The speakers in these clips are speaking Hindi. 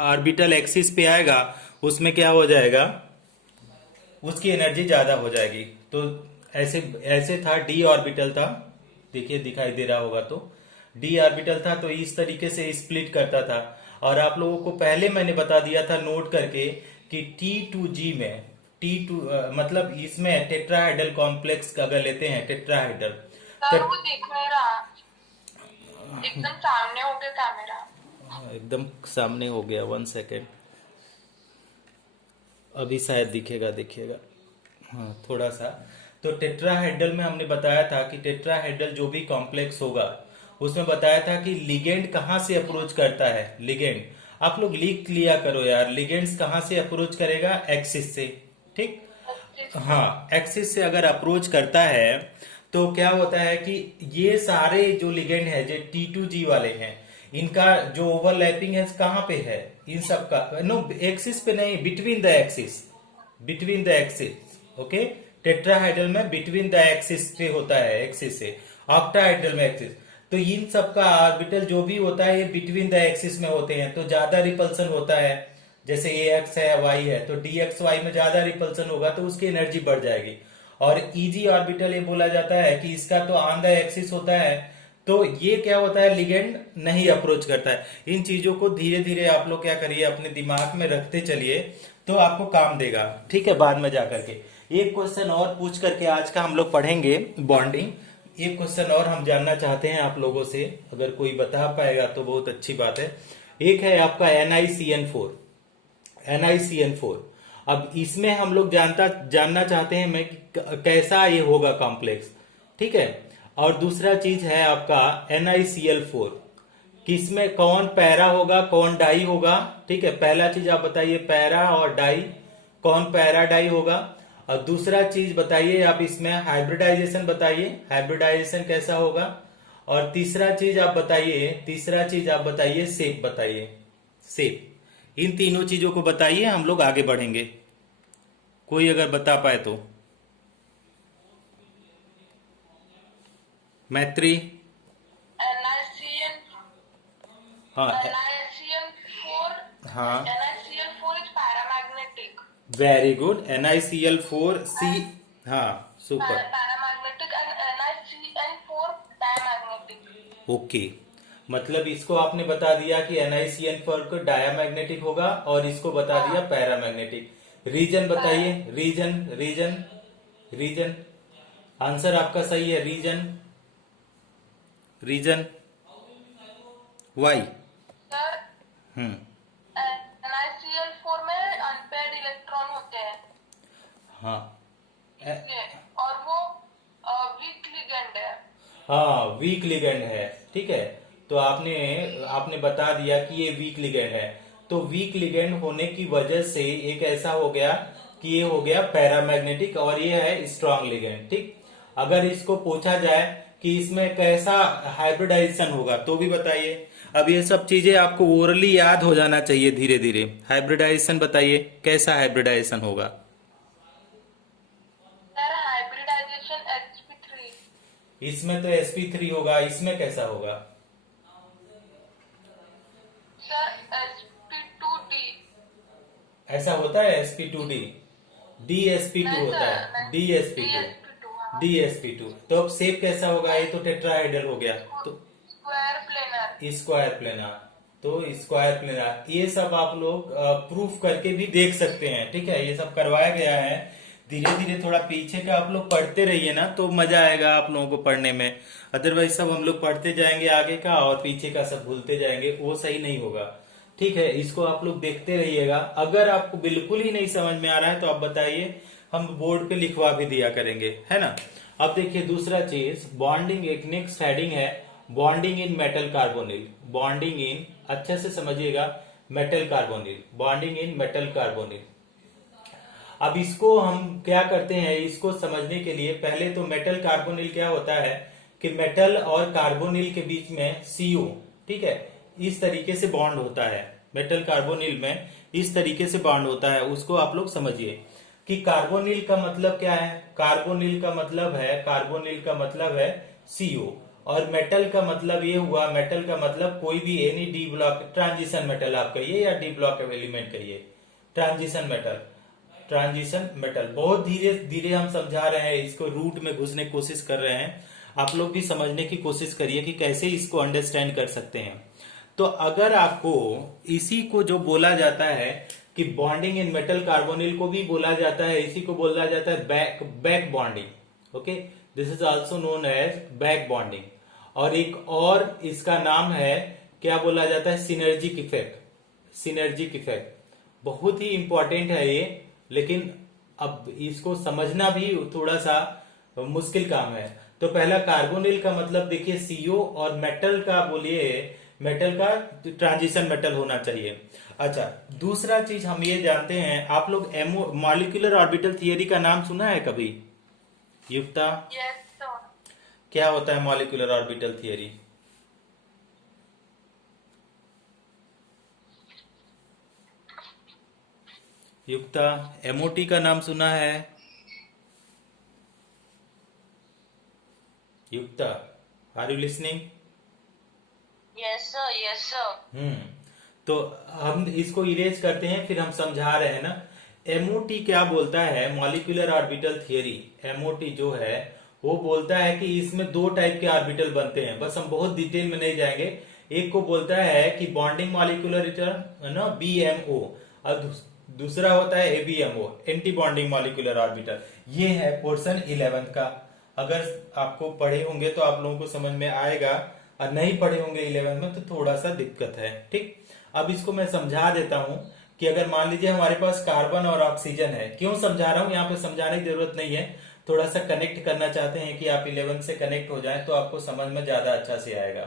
ऑर्बिटल एक्सिस पे आएगा उसमें क्या हो जाएगा, उसकी एनर्जी ज्यादा हो जाएगी। तो ऐसे ऐसे था, डी ऑर्बिटल था, देखिए दिखाई दे रहा होगा, तो डी ऑर्बिटल था तो इस तरीके से स्प्लिट करता था। और आप लोगों को पहले मैंने बता दिया था नोट करके कि T2G में T2 मतलब इसमें टेट्राहाइड्रल कॉम्प्लेक्स अगर लेते हैं टेट्राहाइड्रल, सर टेट वो दिख नहीं रहा, एकदम सामने हो गया कैमरा। एकदम सामने हो गया, 1 सेकेंड, अभी शायद दिखेगा, देखिएगा। हाँ थोड़ा सा। तो टेट्राहाइड्रल में हमने बताया था कि टेट्राहाइड्रल जो भी कॉम्प्लेक्स होगा उसमें बताया था कि लिगेंड कहाँ से अप्रोच करता है। लिगेंड आप लोग लिख लिया करो यार, लिगेंड्स कहाँ से अप्रोच करेगा, एक्सिस से। ठीक। 25 से। हाँ एक्सिस से अगर अप्रोच करता है तो क्या होता है कि ये सारे जो लिगेंड है जो T2G वाले हैं, इनका जो ओवरलैपिंग है कहाँ पे है, इन सब का नो एक्सिस पे नहीं, between the axis, between the axis. Okay, tetrahedral में बिटवीन द एक्सिस पे होता है, एक्सिस से। ऑक्टाहाइड्रल में एक्सिस। तो इन सब का ऑर्बिटल जो भी होता है ये बिटवीन द एक्सिस में होते हैं, तो ज्यादा रिपल्सन होता है। जैसे ए एक्स है, वाई है, तो डी एक्स वाई में ज्यादा रिपल्सन होगा तो उसकी एनर्जी बढ़ जाएगी। और इजी ऑर्बिटल ये बोला जाता है कि इसका तो ऑन द एक्सिस होता है, तो ये क्या होता है, लिगेंड नहीं अप्रोच करता है। इन चीजों को धीरे धीरे आप लोग क्या करिए, अपने दिमाग में रखते चलिए, तो आपको काम देगा। ठीक है, बाद में जाकर के एक क्वेश्चन और पूछ करके आज का हम लोग पढ़ेंगे बॉन्डिंग। एक क्वेश्चन और हम जानना चाहते हैं आप लोगों से, अगर कोई बता पाएगा तो बहुत अच्छी बात है। एक है आपका NiCN4, NiCN4। अब इसमें हम लोग जानना चाहते हैं मैं कि कैसा ये होगा कॉम्प्लेक्स। ठीक है। और दूसरा चीज है आपका NiCl4, किसमें कौन पैरा होगा कौन डाई होगा। ठीक है, पहला चीज आप बताइए पैरा और डाई, कौन पैरा डाई होगा। और दूसरा चीज बताइए आप इसमें हाइब्रिडाइजेशन बताइए, हाइब्रिडाइजेशन कैसा होगा। और तीसरा चीज आप बताइए शेप बताइए, शेप। इन तीनों चीजों को बताइए, हम लोग आगे बढ़ेंगे। कोई अगर बता पाए तो। मैत्री। NiCN, हाँ NiCN4, हाँ, NiCN4 is paramagnetic. Very good, NiCl4C। And हाँ super. paramagnetic and NiCN4 diamagnetic. Okay, मतलब इसको आपने बता दिया कि NiCN4 को डायामैग्नेटिक होगा और इसको बता दिया हाँ, पैरामैग्नेटिक। रीजन बताइए, रीजन रीजन रीजन। आंसर आपका सही है, reason, reason why. Sir hmm. NiCl4 में अनपेयर्ड इलेक्ट्रॉन होते हैं हाँ इसलिए, और वो वीक लिगेंड है। हाँ वीक लिगेंड है। ठीक है, तो आपने आपने बता दिया कि ये वीक लिगेंड है। तो वीक लिगेंड होने की वजह से एक ऐसा हो गया कि ये हो गया पैरामैग्नेटिक और ये है स्ट्रांग लिगेंड। ठीक। अगर इसको पूछा जाए कि इसमें कैसा हाइब्रिडाइजेशन होगा तो भी बताइए। अब ये सब चीजें आपको ओरली याद हो जाना चाहिए धीरे धीरे। हाइब्रिडाइजेशन बताइए, कैसा हाइब्रिडाइजेशन होगा। Sir hybridisation sp3। इसमें तो sp3 होगा, इसमें कैसा होगा। Sir sp2d। ऐसा होता है sp2d, dsp2 नहीं होता सर, है, नहीं, dsp2, dsp2, हाँ। dsp2। तो अब शेप कैसा होगा, ये तो टेट्राहाइड्रल हो गया, तो स्क्वायर प्लेनर। Square planar. तो स्क्वायर प्लेनार ये सब आप लोग प्रूफ करके भी देख सकते हैं। ठीक है, ये सब करवाया गया है। धीरे धीरे थोड़ा पीछे का आप लोग पढ़ते रहिए ना, तो मजा आएगा आप लोगों को पढ़ने में। अदरवाइज सब हम लोग पढ़ते जाएंगे आगे का और पीछे का सब भूलते जाएंगे, वो सही नहीं होगा। ठीक है, इसको आप लोग देखते रहिएगा। अगर आपको बिल्कुल ही नहीं समझ में आ रहा है तो आप बताइए, हम बोर्ड पे लिखवा भी दिया करेंगे, है ना। अब देखिए दूसरा चीज, बॉन्डिंग, एक नेक्स्ट हेडिंग है bonding in metal carbonyl. Bonding in, अच्छे से समझिएगा, metal carbonyl, bonding in metal carbonyl. अब इसको हम क्या करते हैं, इसको समझने के लिए पहले तो मेटल कार्बोनिल क्या होता है कि मेटल और कार्बोनिल के बीच में CO, ठीक है, इस तरीके से बॉन्ड होता है। मेटल कार्बोनिल में इस तरीके से बॉन्ड होता है, उसको आप लोग समझिए कि कार्बोनिल का मतलब क्या है। कार्बोनिल का मतलब है CO और मेटल का मतलब ये हुआ, मेटल का मतलब कोई भी any D block transition metal आप कहिए या डी ब्लॉक एलिमेंट कहिए, ट्रांजिशन मेटल, ट्रांजिशन मेटल। बहुत धीरे धीरे हम समझा रहे हैं, इसको रूट में घुसने की कोशिश कर रहे हैं। आप लोग भी समझने की कोशिश करिए कि कैसे इसको अंडरस्टैंड कर सकते हैं। तो अगर आपको इसी को जो बोला जाता है कि बॉन्डिंग इन मेटल कार्बोनिल को भी बोला जाता है, इसी को बोला जाता है back bonding. Okay, this is also known as back bonding. और एक और इसका नाम है, क्या बोला जाता है, सिनर्जिक इफेक्ट। सिनर्जिक इफेक्ट बहुत ही इंपॉर्टेंट है ये, लेकिन अब इसको समझना भी थोड़ा सा मुश्किल काम है। तो पहला कार्बोनिल का मतलब देखिए सीओ, और मेटल का बोलिए, मेटल का ट्रांजिशन मेटल होना चाहिए। अच्छा, दूसरा चीज हम ये जानते हैं, आप लोग मॉलिक्यूलर ऑर्बिटल थियरी का नाम सुना है कभी युक्ता? Yes sir. क्या होता है molecular orbital theory? Yukta, MOT का नाम सुना है? Yukta, are you listening? Yes sir. तो हम इसको इरेज करते हैं, फिर हम समझा रहे हैं ना। एमओटी क्या बोलता है, मॉलिक्यूलर ऑर्बिटल थियरी, एमओटी जो है वो बोलता है कि इसमें दो टाइप के ऑर्बिटल बनते हैं। बस हम बहुत डिटेल में नहीं जाएंगे। एक को बोलता है कि बॉन्डिंग मॉलिक्यूलर रिटर्न है ना, बीएमओ, और दूसरा होता है ABMO, anti bonding molecular orbital. ये है पोर्शन 11 का। अगर आपको पढ़े होंगे तो आप लोगों को समझ में आएगा, और नहीं पढ़े होंगे 11 में तो थोड़ा सा दिक्कत है। ठीक, अब इसको मैं समझा देता हूं कि अगर मान लीजिए हमारे पास कार्बन और ऑक्सीजन है। क्यों समझा रहा हूं, यहाँ पे समझाने की जरूरत नहीं है, थोड़ा सा कनेक्ट करना चाहते हैं कि आप 11 से कनेक्ट हो जाएं तो आपको समझ में ज्यादा अच्छा से आएगा।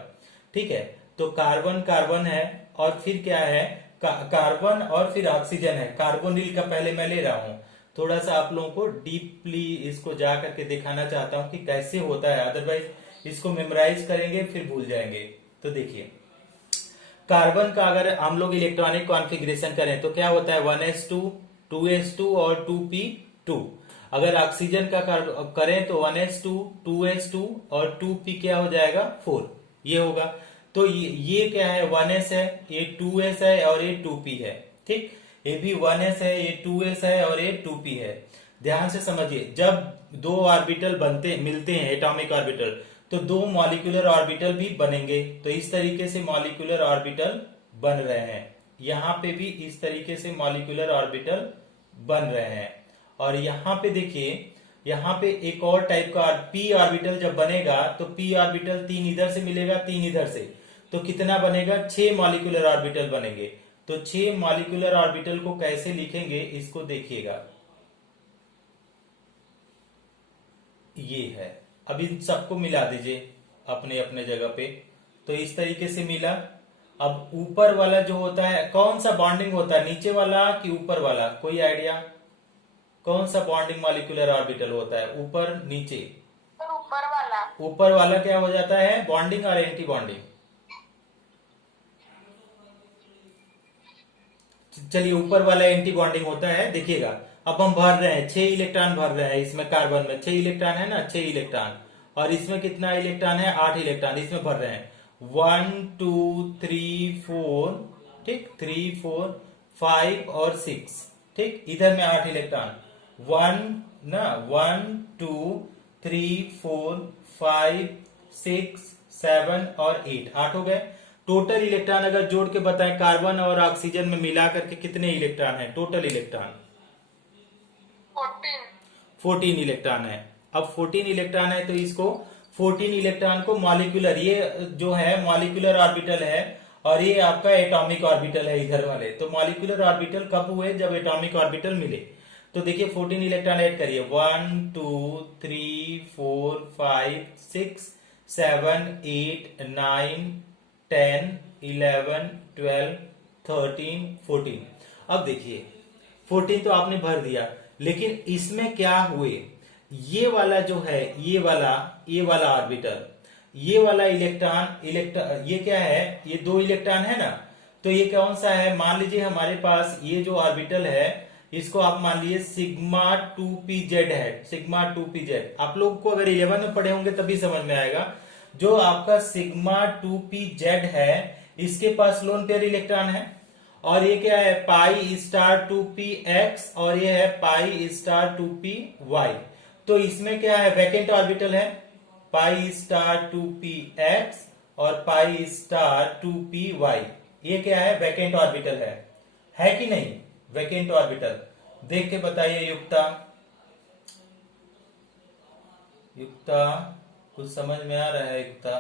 ठीक है, तो कार्बन कार्बन है, और फिर क्या है, कार्बन और फिर ऑक्सीजन है। कार्बोनिल का पहले मैं ले रहा हूं, थोड़ा सा आप लोगों को डीपली इसको जा करके दिखाना चाहता हूं कि कैसे होता है, अदरवाइज इसको मेमोराइज करेंगे फिर भूल जाएंगे। तो देखिए, कार्बन का अगर हम लोग इलेक्ट्रॉनिक कॉन्फ़िगरेशन करें तो क्या होता है, 1s2, 2s2 और 2p2। अगर ऑक्सीजन का करें तो 1s2, 2s2 और 2p क्या हो जाएगा, 4। ये होगा। तो ये क्या है, 1s है, ये 2s है और ये 2p है। ठीक, ये भी 1s है, ये 2s है और ये 2p है। ध्यान से समझिए, जब दो ऑर्बिटल मिलते हैं एटॉमिक ऑर्बिटल, तो दो मॉलिक्यूलर ऑर्बिटल भी बनेंगे। तो इस तरीके से मॉलिक्यूलर ऑर्बिटल बन रहे हैं, यहां पे भी इस तरीके से मॉलिक्यूलर ऑर्बिटल बन रहे हैं। और यहां पे देखिए, यहां पे एक और टाइप का पी ऑर्बिटल जब बनेगा तो पी ऑर्बिटल 3 इधर से मिलेगा, 3 इधर से, तो कितना बनेगा, 6 मॉलिक्यूलर ऑर्बिटल बनेंगे। तो 6 मॉलिक्यूलर ऑर्बिटल को कैसे लिखेंगे इसको देखिएगा, ये है। अब इन सबको मिला दीजिए अपने अपने जगह पे, तो इस तरीके से मिला। अब ऊपर वाला जो होता है, कौन सा बॉन्डिंग होता है, नीचे वाला कि ऊपर वाला, कोई आइडिया? कौन सा बॉन्डिंग मॉलिक्यूलर ऑर्बिटल होता है, ऊपर नीचे? सर ऊपर वाला। ऊपर वाला क्या हो जाता है, बॉन्डिंग और एंटी बॉन्डिंग। चलिए, ऊपर वाला एंटी बॉन्डिंग होता है। देखिएगा, अब हम भर रहे हैं, 6 इलेक्ट्रॉन भर रहे हैं इसमें। कार्बन में 6 इलेक्ट्रॉन है ना, 6 इलेक्ट्रॉन, और इसमें कितना इलेक्ट्रॉन है, 8 इलेक्ट्रॉन इसमें भर रहे हैं। 1 2 3 4, ठीक, 3 4 5 और 6, ठीक, इधर में 8 इलेक्ट्रॉन, 1 ना, 1 2 3 4 5 6 7 और 8, 8 हो गए। टोटल इलेक्ट्रॉन अगर जोड़ के बताएं, कार्बन और ऑक्सीजन में मिला करके कितने इलेक्ट्रॉन है, टोटल इलेक्ट्रॉन? 14 इलेक्ट्रॉन है। अब 14 इलेक्ट्रॉन है तो इसको 14 इलेक्ट्रॉन को मॉलिक्यूलर, ये जो है मॉलिक्यूलर ऑर्बिटल है, और ये आपका एटॉमिक ऑर्बिटल है इधर वाले। तो मॉलिक्यूलर ऑर्बिटल कब हुए, जब एटॉमिक ऑर्बिटल मिले। तो देखिए 14 इलेक्ट्रॉन ऐड करिए, 1 2 3 4 5 6 7 8 9 10 11 12 13 14। अब देखिए 14 तो आपने भर दिया, लेकिन इसमें क्या हुए, ये वाला जो है, ये वाला ऑर्बिटल, ये वाला इलेक्ट्रॉन, ये क्या है, ये 2 इलेक्ट्रॉन है ना, तो ये कौन सा है, मान लीजिए हमारे पास ये जो ऑर्बिटल है, इसको आप मान लीजिए सिग्मा 2pz है, सिग्मा 2pz। आप लोग को अगर 11 में पढ़े होंगे तभी समझ में आएगा। जो आपका सिग्मा 2p z है, इसके पास लोन पेयर इलेक्ट्रॉन है, और ये क्या है पाई स्टार 2p x, और ये है पाई स्टार 2p y। तो इसमें क्या है वैकेंट ऑर्बिटल है पाई स्टार 2p x और पाई स्टार 2p y। ये क्या है वैकेंट ऑर्बिटल है कि नहीं वैकेंट ऑर्बिटल? देख के बताइए युक्ता। युक्ता कुछ समझ में आ रहा है युक्ता?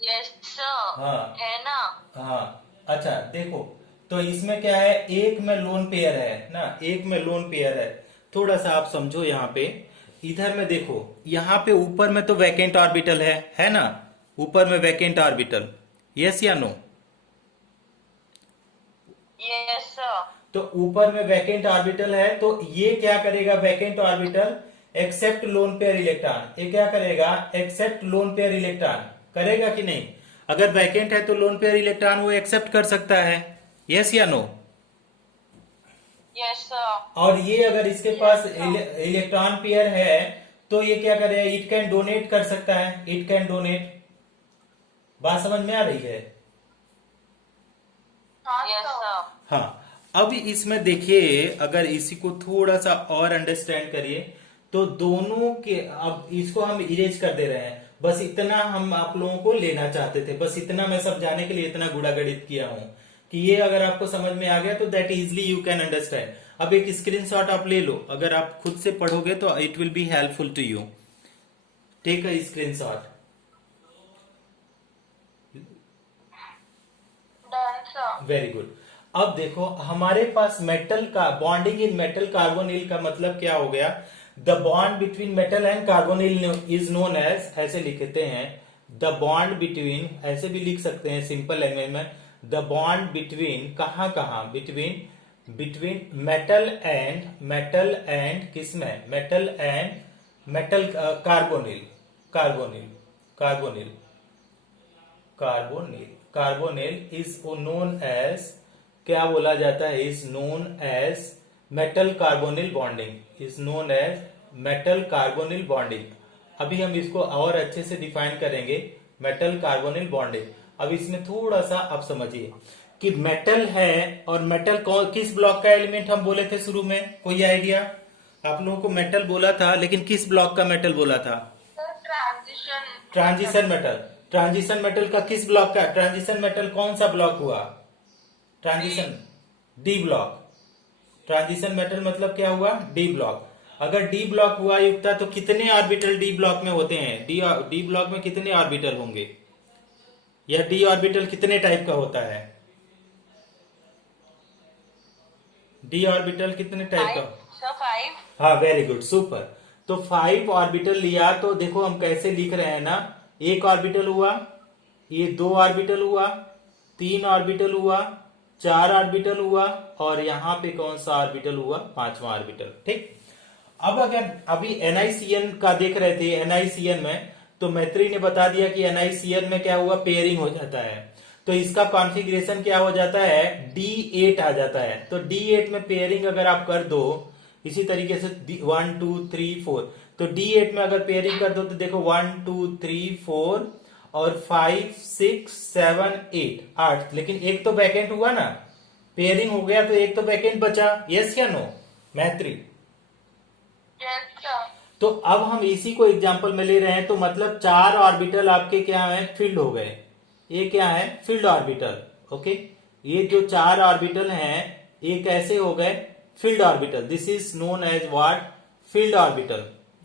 Yes sir. हाँ है ना? हाँ अच्छा देखो, तो इसमें क्या है एक में लोन पेयर है ना, एक में लोन पेयर है। थोड़ा सा आप समझो यहाँ पे, इधर में देखो, यहाँ पे ऊपर में तो वैकेंट ऑर्बिटल है ना, ऊपर में वैकेंट ऑर्बिटल, यस या नो? Yes sir. तो ऊपर में वैकेंट ऑर्बिटल है, तो ये क्या करेगा vacant orbital accept lone pair electron, ये क्या करेगा एक्सेप्ट लोन पेयर इलेक्ट्रॉन करेगा कि नहीं? अगर वैकेंट है तो लोन पेयर इलेक्ट्रॉन वो एक्सेप्ट कर सकता है, यस या नो? Yes sir. और ये अगर इसके पास इलेक्ट्रॉन पेयर है तो ये क्या करेगा इट कैन डोनेट कर सकता है, इट कैन डोनेट। बात समझ में आ रही है? Yes sir. हाँ अब इसमें देखिए, अगर इसी को थोड़ा सा और अंडरस्टैंड करिए तो दोनों के, अब इसको हम इरेज कर दे रहे हैं, बस इतना हम आप लोगों को लेना चाहते थे, बस इतना मैं समझाने के लिए इतना गुणागणित किया हूं कि ये अगर आपको समझ में आ गया तो that easily you can understand. अब एक स्क्रीनशॉट आप ले लो, अगर आप खुद से पढ़ोगे तो it will be helpful to you. Take a screenshot. Done sir. Very good. अब देखो हमारे पास मेटल का बॉन्डिंग इन मेटल कार्बोनिल का मतलब क्या हो गया, the bond between metal and carbonyl is known as, ऐसे लिखते हैं द बॉन्ड बिटवीन, ऐसे भी लिख सकते हैं सिंपल लैंग्वेज में, द बॉन्ड बिटवीन कहां बिटवीन मेटल एंड किसमें metal carbonyl carbonyl is known as, क्या बोला जाता है, is known as metal carbonyl bonding, is known as metal carbonyl bonding. अभी हम इसको और अच्छे से डिफाइन करेंगे मेटल कार्बोनिल बॉन्डिंग। अब इसमें थोड़ा सा आप समझिए कि मेटल है, और मेटल किस ब्लॉक का एलिमेंट हम बोले थे शुरू में, कोई आइडिया? आप लोगों को मेटल बोला था, लेकिन किस ब्लॉक का मेटल बोला था? Transition metal. ट्रांजिशन मेटल का किस ब्लॉक का, ट्रांजिशन मेटल कौन सा ब्लॉक हुआ? Transition D block. Transition metal मतलब क्या हुआ? D block. अगर डी ब्लॉक हुआ युक्ता तो कितने ऑर्बिटल डी ब्लॉक में होते हैं? डी ब्लॉक में कितने ऑर्बिटल होंगे, या डी ऑर्बिटल कितने टाइप का होता है? डी ऑर्बिटल कितने टाइप का? सर 5। हाँ वेरी गुड सुपर। तो 5 ऑर्बिटल लिया, तो देखो हम कैसे लिख रहे हैं ना, एक ऑर्बिटल हुआ, ये 2 ऑर्बिटल हुआ, 3 ऑर्बिटल हुआ, 4 ऑर्बिटल हुआ, और यहां पे कौन सा ऑर्बिटल हुआ? 5वां ऑर्बिटल। ठीक। अब अगर अभी NiCN का देख रहे थे, NiCN में तो मैत्री ने बता दिया कि NiCN में क्या हुआ, पेयरिंग हो जाता है, तो इसका कॉन्फ़िगरेशन क्या हो जाता है, D8 आ जाता है। तो D8 में पेयरिंग अगर आप कर दो इसी तरीके से 1 2 3 4, तो D8 में अगर पेयरिंग कर दो तो देखो 1 2 3 4 और 5 6 7 8 8, लेकिन एक तो वैकेंट हुआ ना, पेयरिंग हो गया तो एक तो वैकेंट बचा, यस या नो मैत्री? Yes sir. तो अब हम इसी को एग्जांपल में ले रहे हैं, तो मतलब 4 ऑर्बिटल आपके क्या है, फील्ड हो गए। ये क्या है, फील्ड ऑर्बिटल। ओके, ये जो 4 ऑर्बिटल हैं ये कैसे हो गए, field orbital. This is known as what, field orbital.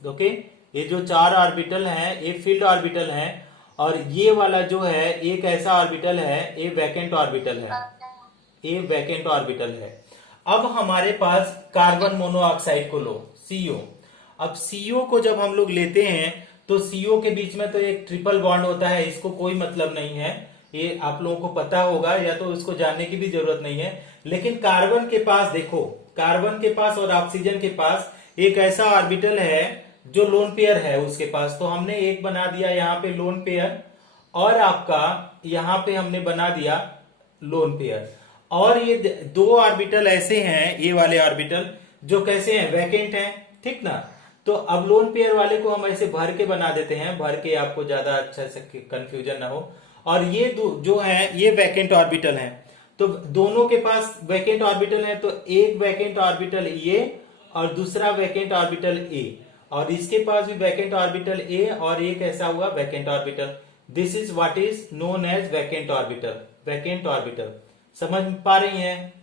Okay, ये जो 4 ऑर्बिटल हैं ये फील्ड ऑर्बिटल हैं, और ये वाला जो है एक ऐसा ऑर्बिटल है, ये वैकेंट ऑर्बिटल है, ये वैकेंट ऑर्बिटल है। अब हमारे पास कार्बन मोनोऑक्साइड को लो, CO। अब CO को जब हम लोग लेते हैं तो CO के बीच में तो एक ट्रिपल बॉन्ड होता है, इसको कोई मतलब नहीं है, ये आप लोगों को पता होगा, या तो उसको जानने की भी जरूरत नहीं है। लेकिन कार्बन के पास देखो, कार्बन के पास और ऑक्सीजन के पास एक ऐसा ऑर्बिटल है जो लोन पेयर है उसके पास, तो हमने एक बना दिया यहाँ पे लोन पेयर, और आपका यहाँ पे हमने बना दिया लोन पेयर। और ये 2 ऑर्बिटल ऐसे हैं, ये वाले ऑर्बिटल जो कैसे हैं, वैकेंट हैं, ठीक ना। तो अब लोन पेयर वाले को हम ऐसे भर के बना देते हैं, भर के आपको ज्यादा अच्छा से कंफ्यूजन ना हो। और ये जो है ये वैकेंट ऑर्बिटल है, तो दोनों के पास वैकेंट ऑर्बिटल है, तो एक वैकेंट ऑर्बिटल ए और दूसरा वैकेंट ऑर्बिटल ए, और इसके पास भी वैकेंट ऑर्बिटल ए और एक ऐसा हुआ vacant orbital. This is what is known as vacant orbital. Vacant orbital समझ पा रही हैं?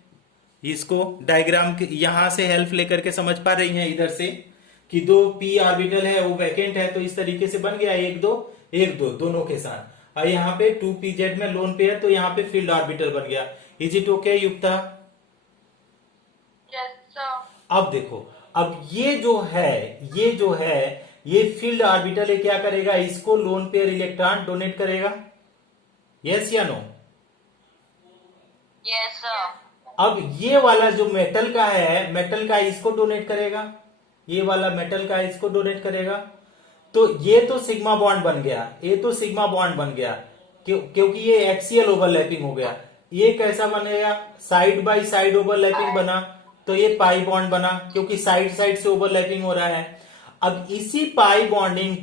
इसको डायग्राम के यहां से हेल्प लेकर के समझ पा रही हैं इधर से कि दो पी ऑर्बिटल है वो वैकेंट है, तो इस तरीके से बन गया एक दो दोनों के साथ। और यहाँ पे 2pz में लोन पेयर, तो यहाँ पे फील्ड ऑर्बिटल बन गया। Is it okay Yukta? Yes, sir. अब देखो, अब ये जो है ये फील्ड ऑर्बिटल क्या करेगा, इसको लोन पेयर इलेक्ट्रॉन डोनेट करेगा, यस या नो? Yes, sir. अब ये वाला जो मेटल का है, मेटल का इसको डोनेट करेगा, ये वाला मेटल का इसको डोनेट करेगा। तो ये तो सिग्मा बॉन्ड बन गया, ये तो सिग्मा बॉन्ड बन गया, क्योंकि ये एक्सियल ओवरलैपिंग हो गया। ये कैसा बनेगा, साइड बाय साइड ओवरलैपिंग बना, तो ये पाई बॉन्ड बना, क्योंकि साइड साइड से ओवरलैपिंग हो रहा है। अब इसी पाई बॉन्डिंग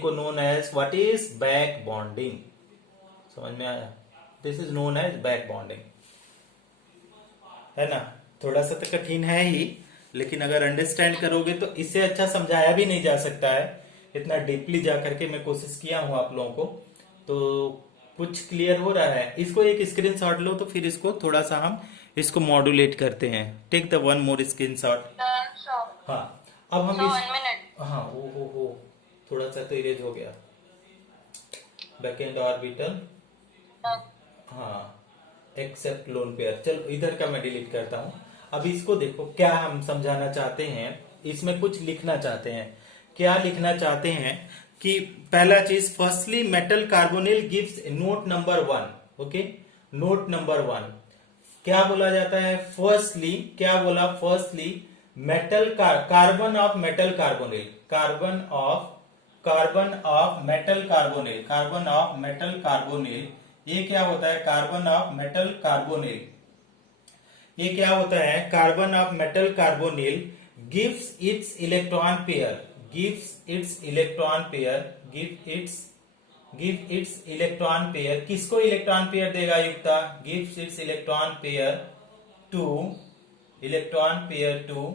को known as what is back bonding. समझ में आया? This is known as back bonding, है ना? थोड़ा सा तो कठिन है ही, लेकिन अगर अंडरस्टैंड करोगे तो इससे अच्छा समझाया भी नहीं जा सकता है। इतना डीपली जा करके मैं कोशिश किया हूं आप लोगों को, तो कुछ क्लियर हो रहा है। इसको एक स्क्रीनशॉट लो, तो फिर इसको थोड़ा सा हम इसको मॉड्यूलेट करते हैं। Take the one more screenshot. Done, sir. हाँ, अब हम So 1 minute. हाँ ओ थोड़ा सा तो इरेज हो गया। Backend orbital, Done. हाँ, एक्सेप्ट लोन पेयर। चलो इधर का मैं डिलीट करता हूं। अब इसको देखो, क्या हम समझाना चाहते हैं, इसमें कुछ लिखना चाहते हैं। क्या लिखना चाहते हैं कि पहला चीज, firstly metal carbonyl gives note number 1। Okay, note number 1 क्या बोला जाता है? फर्स्टली क्या बोला? Firstly metal carbon of metal carbonyl, carbon of metal carbonyl, ये क्या होता है? कार्बन ऑफ मेटल कार्बोनिल, ये क्या होता है? Carbon of metal carbonyl gives its electron pair, give its electron pair. किसको इलेक्ट्रॉन पेयर देगा युक्ता? Gives its electron pair to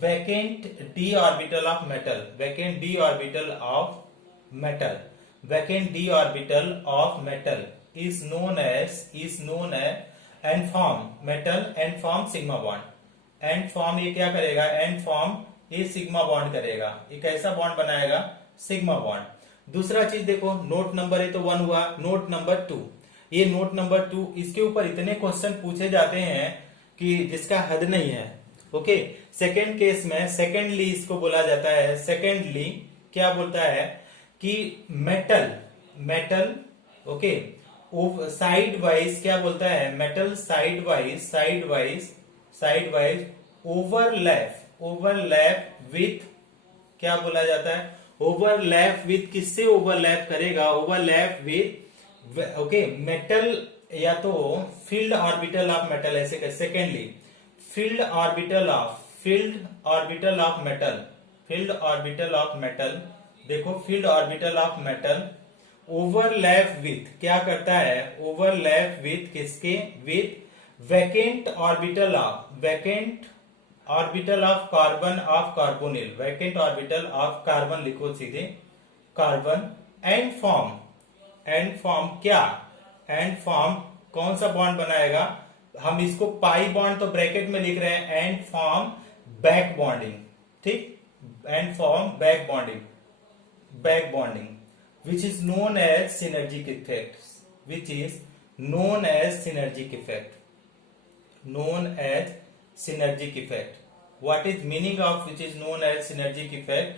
vacant d orbital of metal, vacant d orbital of metal is known as and form sigma bond, and form ये क्या करेगा? and form ये सिग्मा बॉन्ड करेगा। एक ऐसा बॉन्ड बनाएगा, सिग्मा बॉन्ड। दूसरा चीज देखो, नोट नंबर है तो 1 हुआ। नोट नंबर 2, ये नोट नंबर 2, इसके ऊपर इतने क्वेश्चन पूछे जाते हैं कि जिसका हद नहीं है। ओके, सेकेंड केस में सेकेंडली इसको बोला जाता है। सेकेंडली क्या बोलता है कि मेटल ओके, साइड वाइज क्या बोलता है? Metal side wise overlap with, क्या बोला जाता है? ओवरलैप विथ, किससे ओवरलैप करेगा? ओवरलैप विथ ओके मेटल, या तो फील्ड ऑर्बिटल ऑफ मेटल, ऐसे कर। Secondly filled orbital of metal, देखो filled orbital of metal overlap with, क्या करता है? ओवरलैप विथ किसके? With vacant orbital of carbonyl, vacant orbital of carbon लिखो सीधे, कार्बन। एंड फॉर्म क्या? एंड फॉर्म कौन सा बॉन्ड बनाएगा? हम इसको पाई बॉन्ड तो ब्रैकेट में लिख रहे हैं, एंड फॉर्म बैक बॉन्डिंग, ठीक? And form back bonding which is known as synergic effect, what is meaning of which is known as synergic effect?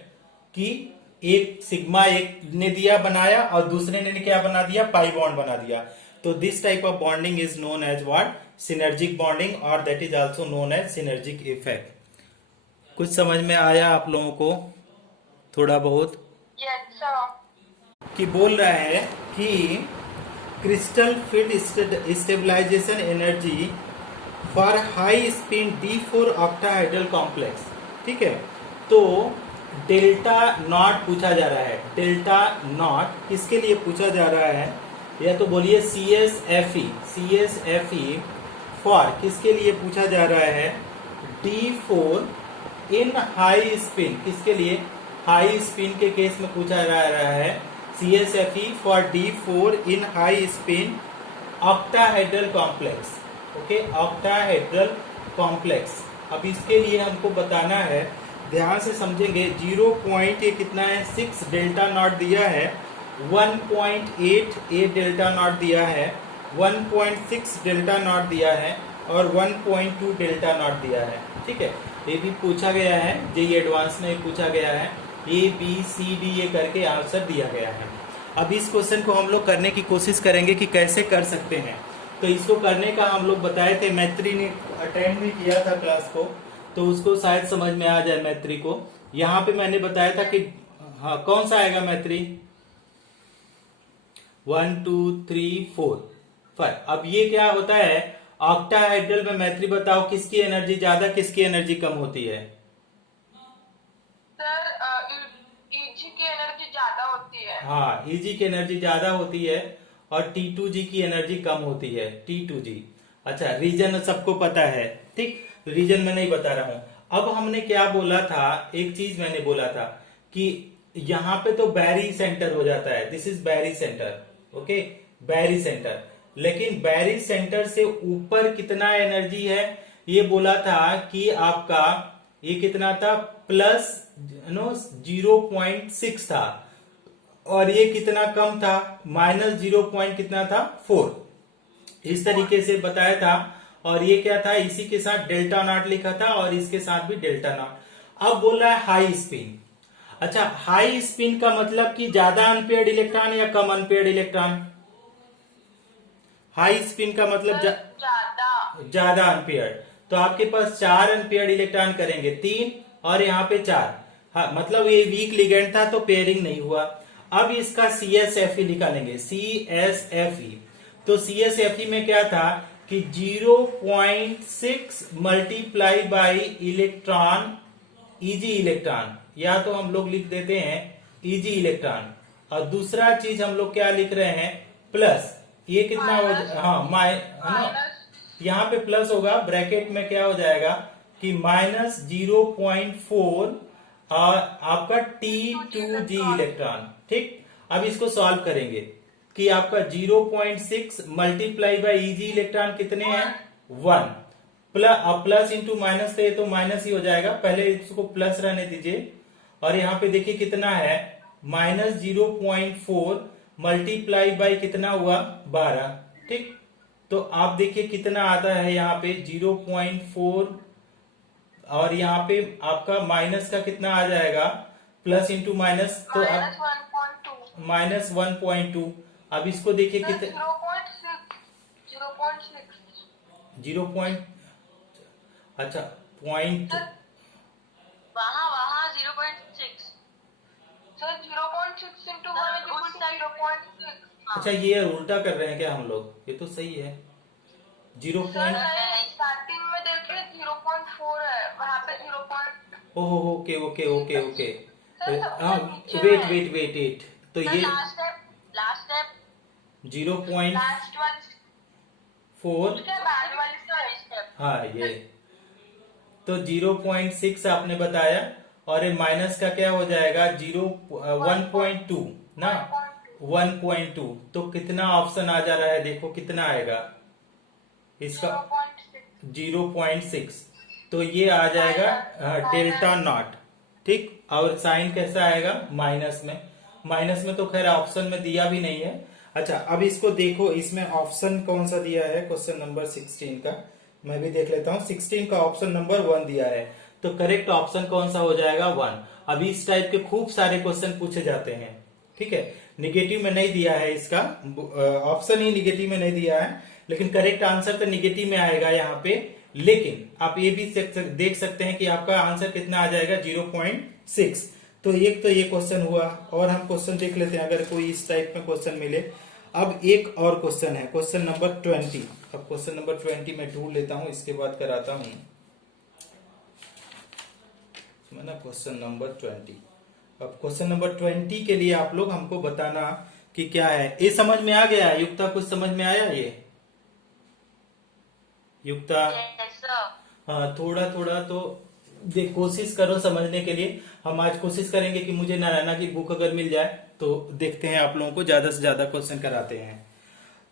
कि एक सिग्मा एक ने दिया बनाया और दूसरे ने क्या बना दिया? पाई बॉन्ड बना दिया। तो this type of bonding is known as what? Synergic bonding, और that is also known as synergic effect. कुछ समझ में आया आप लोगों को? थोड़ा बहुत? Yes, sir. कि बोल रहा है कि crystal field stabilisation energy for high spin D4 octahedral complex, ठीक है? तो डेल्टा नॉट पूछा जा रहा है। डेल्टा नॉट किसके लिए पूछा जा रहा है? या तो बोलिए C S F E for किसके लिए पूछा जा रहा है? D4 इन हाई स्पिन, किसके लिए? हाई स्पिन के केस में पूछा जा रहा है। CSFE for D4 in high spin octahedral complex. Okay, octahedral complex. अब इसके लिए हमको बताना है, ध्यान से समझेंगे। 0 पॉइंट ये कितना है? 6 डेल्टा नॉट दिया है, 1.8 डेल्टा नॉट दिया है, 1.6 डेल्टा नॉट दिया है और 1.2 डेल्टा नॉट दिया है। ठीक है, ये भी पूछा गया है, जेईई एडवांस में पूछा गया है। ABCD ये करके आंसर दिया गया है। अब इस क्वेश्चन को हम लोग करने की कोशिश करेंगे कि कैसे कर सकते हैं। तो इसको करने का हम लोग बताए थे, मैत्री ने अटेंड भी किया था क्लास को, तो उसको शायद समझ में आ जाए मैत्री को। यहाँ पे मैंने बताया था कि हाँ, कौन सा आएगा मैत्री? 1 2 3 4 5। अब ये क्या होता है ऑक्टाहेड्रल में? मैत्री बताओ, किसकी एनर्जी ज्यादा, किसकी एनर्जी कम होती है? सर ईजी की एनर्जी ज्यादा होती है। हाँ, ईजी की एनर्जी ज्यादा होती है और T2G की एनर्जी कम होती है। T2G। अच्छा, रीजन सबको पता है, ठीक, रीजन मैं नहीं बता रहा हूं। अब हमने क्या बोला था, एक चीज मैंने बोला था कि यहाँ पे तो बैरी सेंटर हो जाता है, this is barycentre. Okay, barycentre. लेकिन बैरी सेंटर से ऊपर कितना एनर्जी है? ये बोला था कि आपका ये कितना था? प्लस 0.6 था, और ये कितना कम था? माइनस 0 पॉइंट कितना था? 4। इस तरीके से बताया था। और ये क्या था? इसी के साथ डेल्टा नॉट लिखा था और इसके साथ भी डेल्टा नॉट। अब बोल रहा है हाई स्पिन। अच्छा, हाई स्पिन का मतलब कि ज्यादा अनपेयर्ड इलेक्ट्रॉन या कम अनपेयर्ड इलेक्ट्रॉन? हाई स्पिन का मतलब ज्यादा अनपेयर्ड। तो आपके पास 4 अनपेयर्ड इलेक्ट्रॉन करेंगे, 3 और यहाँ पे 4। हाँ, मतलब ये वीक लिगेंड था तो पेयरिंग नहीं हुआ। अब इसका CSFE निकालेंगे, CSFE। तो CSFE में क्या था कि 0.6 multiply by electron, easy electron, या तो हम लोग लिख देते हैं इजी इलेक्ट्रॉन, और दूसरा चीज हम लोग क्या लिख रहे हैं? प्लस। ये कितना हो? हाँ, यहाँ पे प्लस होगा, ब्रैकेट में क्या हो जाएगा कि माइनस 0.4 और आपका T2G इलेक्ट्रॉन। ठीक, अब इसको सॉल्व करेंगे कि आपका 0.6 मल्टीप्लाई बाई इजी इलेक्ट्रॉन कितने हैं? 1। प्लस इंटू माइनस थे तो माइनस ही हो जाएगा, पहले इसको प्लस रहने दीजिए। और यहाँ पे देखिए कितना है? माइनस 0.4 मल्टीप्लाई बाई कितना हुआ? 12। ठीक, तो आप देखिए कितना आता है यहाँ पे 0.4, और यहाँ पे आपका माइनस का कितना आ जाएगा? प्लस इंटू माइनस, तो अब माइनस 1.2। अब इसको देखिए कितने? 0 पॉइंट, अच्छा पॉइंट, वहाँ 0.6 सर, 0.6 इंटू 0.6। अच्छा ये उल्टा कर रहे हैं क्या हम लोग? ये तो सही है। 0 पॉइंट, स्टार्टिंग में देखिए 0.4 है, वहाँ पे 0. ओहो, ओके ओके ओके ओके। हाँ, वेट, तो ये लास्ट स्टेप 0.4, लास्ट वाली स्टेप। हाँ ये तो 0.6 आपने बताया, और ये माइनस का क्या हो जाएगा? 1.2 ना, 1.2। तो कितना ऑप्शन आ जा रहा है? देखो कितना आएगा इसका? 0.6। तो ये आ जाएगा डेल्टा नॉट। ठीक, और साइन कैसा आएगा? माइनस में। माइनस में तो खैर ऑप्शन में दिया भी नहीं है। अच्छा, अब इसको देखो, इसमें ऑप्शन कौन सा दिया है? क्वेश्चन नंबर 16 का मैं भी देख लेता हूँ। 16 का ऑप्शन नंबर 1 दिया है, तो करेक्ट ऑप्शन कौन सा हो जाएगा? 1। अभी इस टाइप के खूब सारे क्वेश्चन पूछे जाते हैं। ठीक है, निगेटिव में नहीं दिया है, इसका ऑप्शन ही निगेटिव में नहीं दिया है, लेकिन करेक्ट आंसर तो निगेटिव में आएगा यहाँ पे। लेकिन आप ये भी देख सकते हैं कि आपका आंसर कितना आ जाएगा? 0.6। तो एक तो ये क्वेश्चन हुआ, और हम क्वेश्चन देख लेते हैं अगर कोई इस टाइप में क्वेश्चन मिले। अब एक और क्वेश्चन है, क्वेश्चन नंबर 20। अब क्वेश्चन नंबर 20 में ढूंढ लेता हूं, इसके बाद कराता हूं। इसमें ना क्वेश्चन नंबर 20। अब क्वेश्चन नंबर 20 के लिए आप लोग हमको बताना कि क्या है। ये समझ में आ गया युक्ता? कुछ समझ में आया ये युक्ता? Yes sir. हाँ, थोड़ा थोड़ा तो कोशिश करो समझने के लिए। हम आज कोशिश करेंगे कि मुझे नारायणा की बुक अगर मिल जाए तो देखते हैं आप लोगों को ज्यादा से ज्यादा क्वेश्चन कराते हैं।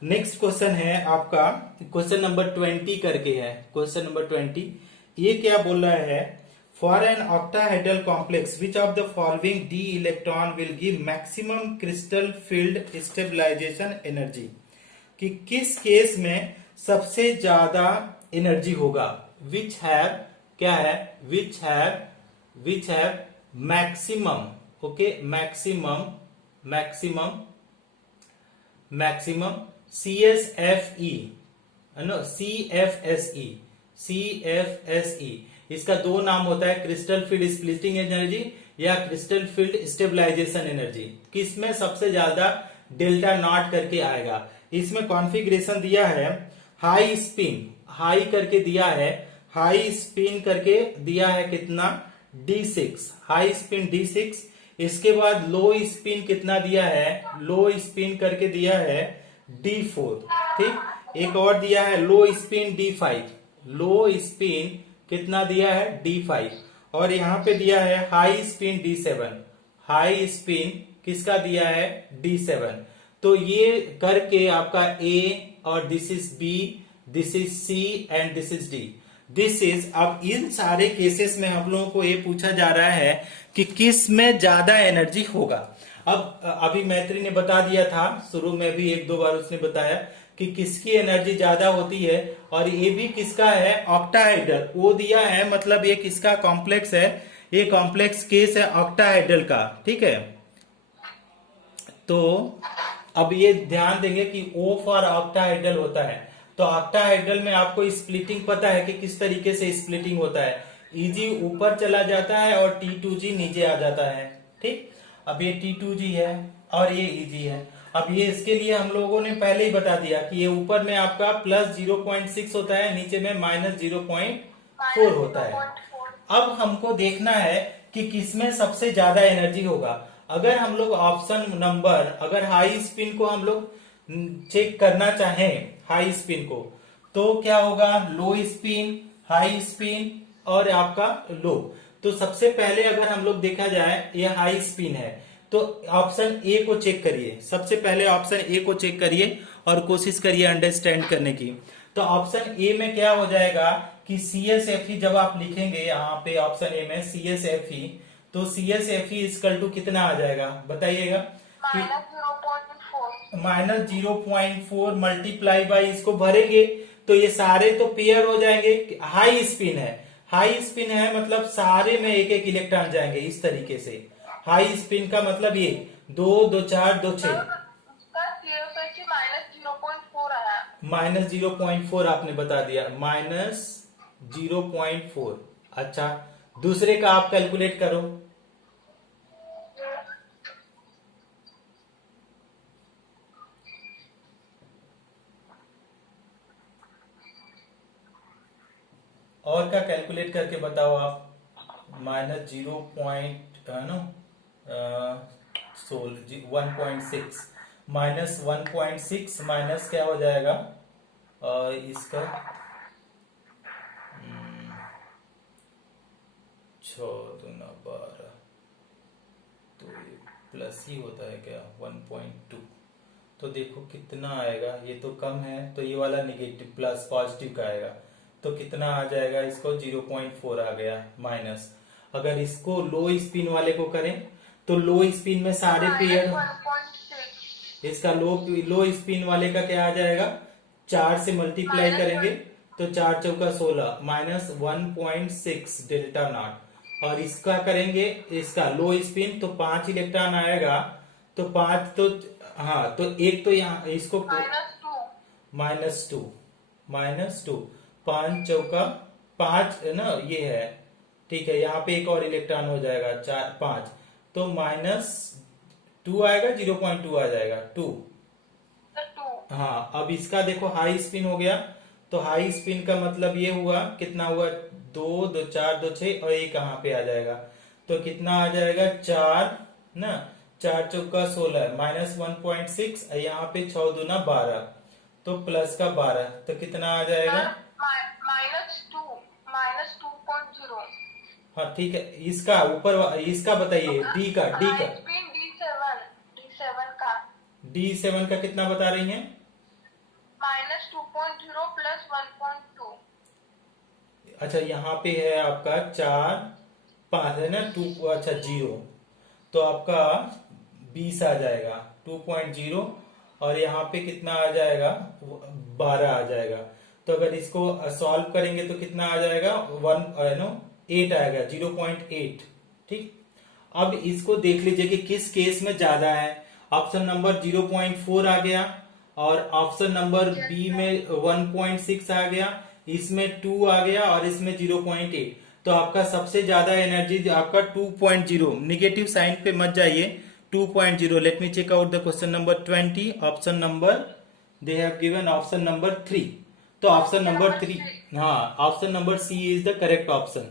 नेक्स्ट क्वेश्चन है आपका क्वेश्चन नंबर 20 करके है। क्वेश्चन नंबर 20 ये क्या बोल रहा है? For an octahedral complex which of the following d electron will give maximum crystal field stabilisation energy, कि किस केस में सबसे ज्यादा एनर्जी होगा। विच हैव क्या है? Which have maximum, okay, maximum CSFE, no CFSE। इसका दो नाम होता है, क्रिस्टल फील्ड स्प्लिटिंग एनर्जी या क्रिस्टल फील्ड स्टेबलाइजेशन एनर्जी। किसमें सबसे ज्यादा डेल्टा नॉट करके आएगा। इसमें कॉन्फ़िगरेशन दिया है हाई स्पिन, हाई करके दिया है, हाई स्पिन करके दिया है कितना? D6, high spin D6। इसके बाद लो स्पिन कितना दिया है? लो स्पिन करके दिया है D4, ठीक। एक और दिया है लो स्पिन D5, लो स्पिन कितना दिया है? D5। और यहां पे दिया है high spin D7, high spin किसका दिया है? D7। तो ये करके आपका A और this is B, this is C and this is D, this is. अब इन सारे केसेस में हम लोगों को ये पूछा जा रहा है कि किस में ज्यादा एनर्जी होगा। अब अभी मैत्री ने बता दिया था, शुरू में भी एक दो बार उसने बताया कि किसकी एनर्जी ज्यादा होती है। और ये भी किसका है? ऑक्टाहेड्रल, वो दिया है, मतलब ये किसका कॉम्प्लेक्स है? ये कॉम्प्लेक्स केस है ऑक्टाहेड्रल का, ठीक है। तो अब ये ध्यान देंगे कि O फॉर ऑक्टाहेड्रल होता है। तो ऑक्टाहेड्रल में आपको स्प्लिटिंग पता है कि किस तरीके से स्प्लिटिंग होता है। Eg ऊपर चला जाता है और T2G नीचे आ जाता है, ठीक। अब ये T2G है और ये Eg है। अब ये इसके लिए हम लोगों ने पहले ही बता दिया कि ये ऊपर में आपका प्लस 0.6 होता है, नीचे में माइनस 0.4 होता है। अब हमको देखना है कि किसमें सबसे ज्यादा एनर्जी होगा। अगर हम लोग ऑप्शन नंबर, अगर हाई स्पिन को हम लोग चेक करना चाहें, हाई स्पिन को, तो क्या होगा? लो स्पिन, हाई स्पिन और आपका लो। तो सबसे पहले अगर हम लोग देखा जाए ये हाई स्पिन है, तो ऑप्शन ए को चेक करिए। सबसे पहले ऑप्शन ए को चेक करिए और कोशिश करिए अंडरस्टैंड करने की। तो ऑप्शन ए में क्या हो जाएगा कि CSFE जब आप लिखेंगे यहाँ पे ऑप्शन ए में CSFE, तो CSFE इक्वल टू कितना आ जाएगा बताइएगा? माइनस 0.4 मल्टीप्लाई बाई इसको भरेंगे तो ये सारे तो पेयर हो जाएंगे। हाई स्पिन है, हाई स्पिन है मतलब सारे में एक एक इलेक्ट्रॉन जाएंगे इस तरीके से। हाई स्पिन का मतलब ये 2 2 4 2 6 माइनस 0.4 आपने बता दिया, माइनस 0.4। अच्छा, दूसरे का आप कैलकुलेट करो। और क्या कैलकुलेट करके बताओ आप? माइनस 1.6 माइनस 1.6 माइनस क्या हो जाएगा इसका? 6 दूना 12, तो ये प्लस ही होता है क्या? 1.2। तो देखो कितना आएगा, ये तो कम है तो ये वाला निगेटिव, प्लस पॉजिटिव का आएगा। तो कितना आ जाएगा? इसको 0.4 आ गया माइनस। अगर इसको लो स्पिन वाले को करें तो लो स्पिन में सारे पेयर, इसका लो स्पिन वाले का क्या आ जाएगा? 4 से मल्टीप्लाई करेंगे तो 4 चौका 16 माइनस 1.6 डेल्टा नॉट। और इसका करेंगे, इसका लो स्पिन, तो 5 इलेक्ट्रॉन आएगा। तो 5 तो हाँ, तो एक तो यहाँ इसको माइनस टू 5 चौका 5 है ना, ये है, ठीक है। यहाँ पे एक और इलेक्ट्रॉन हो जाएगा 4 5, तो माइनस 2 आएगा, 0.2 आ जाएगा 2। हाँ, अब इसका देखो हाई स्पिन हो गया तो हाई स्पिन का मतलब ये हुआ, कितना हुआ, 2 2 4 2 6 और ये कहाँ पे आ जाएगा, तो कितना आ जाएगा 4 ना, 4 चौका 16 -1.6, यहाँ पे 6 दूना 12, तो प्लस का 12, तो कितना आ जाएगा। -2.0। हाँ ठीक है, इसका ऊपर इसका बताइए, डी का स्पिन D7 का D7 का कितना बता रही हैं। -2.0 प्लस 1.2। अच्छा यहाँ पे है आपका 4 5 है ना, 2, अच्छा 0, तो आपका 20 आ जाएगा 2.0, और यहाँ पे कितना आ जाएगा, 12 आ जाएगा। तो अगर इसको सॉल्व करेंगे तो कितना आ जाएगा, 8 आएगा, 0.8। ठीक, अब इसको देख लीजिए कि किस केस में ज्यादा है। ऑप्शन नंबर 0.4 आ गया, और ऑप्शन नंबर बी में 1.6 आ गया, इसमें 2 आ गया, और इसमें 0.8। तो आपका सबसे ज्यादा एनर्जी आपका 2.0, निगेटिव साइन पे मत जाइए, 2.0। Let me check out the question number 20, option number they have given option number 3। तो ऑप्शन नंबर 3, हाँ option number C is the correct option.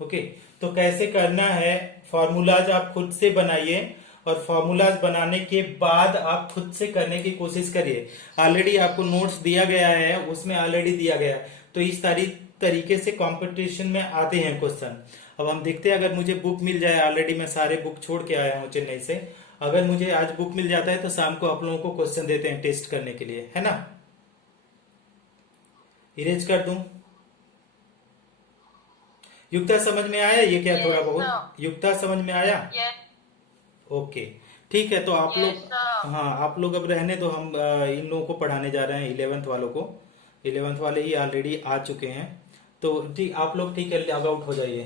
Okay, तो कैसे करना है, फॉर्मूलाज आप खुद से बनाइए, और फॉर्मूलाज बनाने के बाद आप खुद से करने की कोशिश करिए। ऑलरेडी आपको नोट्स दिया गया है, उसमें ऑलरेडी दिया गया है, तो इस तरीके से कंपटीशन में आते हैं क्वेश्चन। अब हम देखते हैं, अगर मुझे बुक मिल जाए, ऑलरेडी मैं सारे बुक छोड़ के आया हूँ चेन्नई से, अगर मुझे आज बुक मिल जाता है तो शाम को आप लोगों को क्वेश्चन देते हैं टेस्ट करने के लिए, है ना। इरेज कर दूं, युक्ता समझ में आया ये क्या, थोड़ा बहुत युक्ता समझ में आया। ओके ठीक है, तो आप लोग, हाँ आप लोग अब रहने दो, हम इन लोगों को पढ़ाने जा रहे हैं 11th वालों को। 11th वाले ही ऑलरेडी आ चुके हैं, तो ठीक आप लोग ठीक है, लॉग आउट हो जाइए।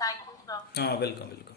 Thank you sir. हाँ वेलकम वेलकम।